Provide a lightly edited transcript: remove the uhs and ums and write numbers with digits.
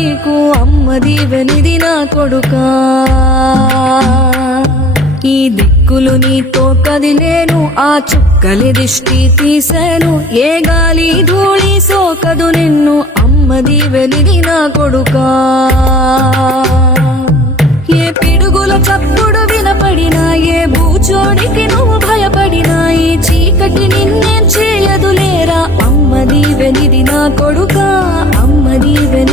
నీకు అమ్మ దీవెనిది నా కొడుకా. ఈ దిక్కులు నీతో కదిలేను, ఆ చుక్కలి దిష్టి తీసేను. ఏ గాలి ధూళి సోకదు నిన్ను, అమ్మ దీవెనిది నా కొడుకా. ఏ పిడుగుల చప్పుడు వినపడినా, ఏ భూచోడికి నువ్వు భయపడినా, ఈ చీకటి నిన్నేం చేయదులేరా. అమ్మ దీవెనిది నా కొడుకా, అమ్మ దీవెని